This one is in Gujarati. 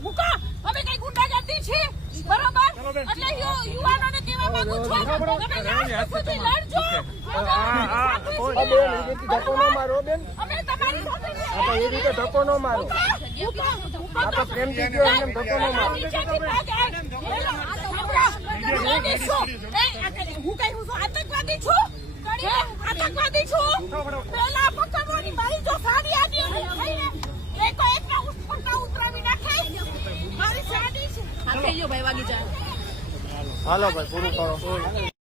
મુકા અમે કઈ ગુંડાગર્દી છે બરોબર એટલે યુવાનોને કેવા માંગુ છું તમે લાસ્ટ સુધી લડજો ધક્કો ન મારો બેન અમે તમારી સાથે એ રીતે ધક્કો ન મારો આ તો પ્રેમથી ગયો એમ ધક્કો ન મારો હું કઈ હું આતંકવાદી છું આતંકવાદી છું પેલા પકડવાની મારી જો સાડી આડી એ તો એકના ઉપર ઉતરાવી નાખે મારી સાડી છે હાલો ભાઈ પૂરું કરો